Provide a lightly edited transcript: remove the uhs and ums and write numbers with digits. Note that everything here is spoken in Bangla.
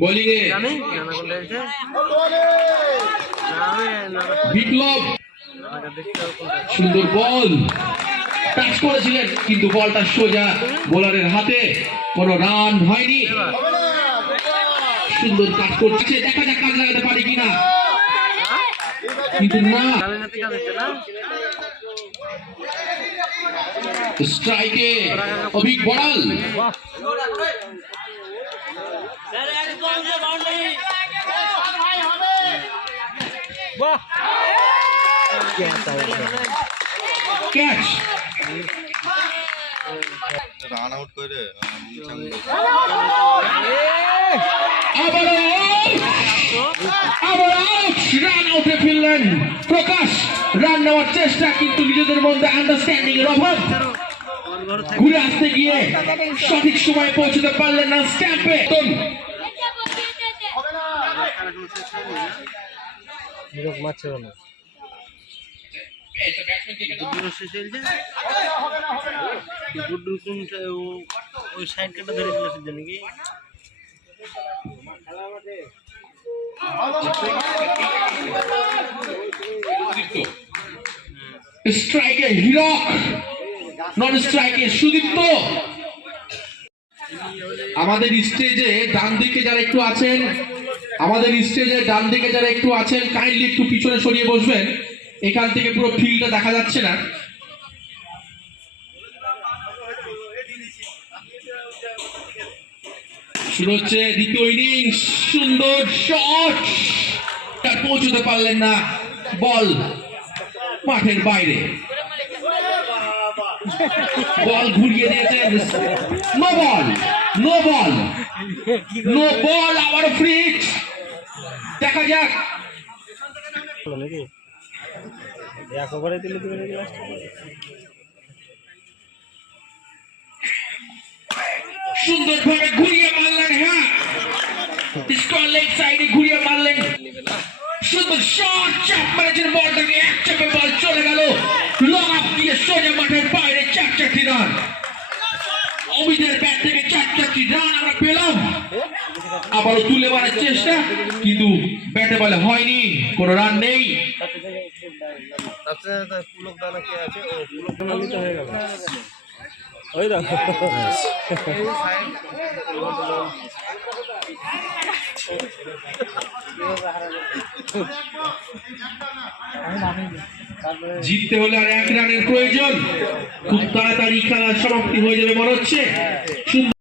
বোলিং এ বিপ্লব সুন্দর বল টাচ করেছিলেন কিন্তু বলটা সোজা বোলারের হাতে, কোনো রান হয়নি। সুন্দর কাজ করছে, দেখা যাক কাজ লাগাতে পারি কিনা, কিন্তু না। স্ট্রাইকে Abhik Baral, catch run out করে রান আউটে ফিরলেন প্রকাশ। রান নেওয়ার চেষ্টা, কিন্তু নিজেদের মধ্যে আন্ডারস্ট্যান্ডিং এর অভাব। ঘুরে আসতে গিয়ে সঠিক সময়ে পৌঁছতে পারলেন না স্ট্যাম্পে। স্ট্রাইকে হিরক, নন স্ট্রাইকে সুদীপ্ত। আমাদের স্টেজে ডান দিকে যারা একটু আছেন, কাইন্ডলি একটু পিছনে সরিয়ে বসবেন। এখান থেকে পুরো ফিল্ডটা দেখা যাচ্ছে না। শুরু হচ্ছে দ্বিতীয় ইনিংস। সুন্দর শট, পৌঁছতে পারলেন না, বল মাঠের বাইরে। বল ঘুরিয়ে দিয়েছেন, নো বল, আবার ফ্রি। দেখা যাক সুন্দরভাবে ঘুরিয়ে মারলেন। হ্যাঁ, স্কোয়ার লেগ সাইডে ঘুরিয়ে মারলেন। সুন্দর শট, চাপ মেরেছেন বলটাকে, এক চাপে বল চলে গেল লং আপ দিয়ে সোজা মাঠের বাইরে। 4 রান অমিতের ব্যাট থেকে, 4 রান আমরা পেলাম। আবারও তুলে মারার চেষ্টা, কিন্তু ব্যাটে বলে হয়নি, কোনো রান নেই। জিততে হলে আর 1 রানের প্রয়োজন। খুব তাড়াতাড়ি খেলার সমাপ্তি হয়ে যাবে মনে হচ্ছে।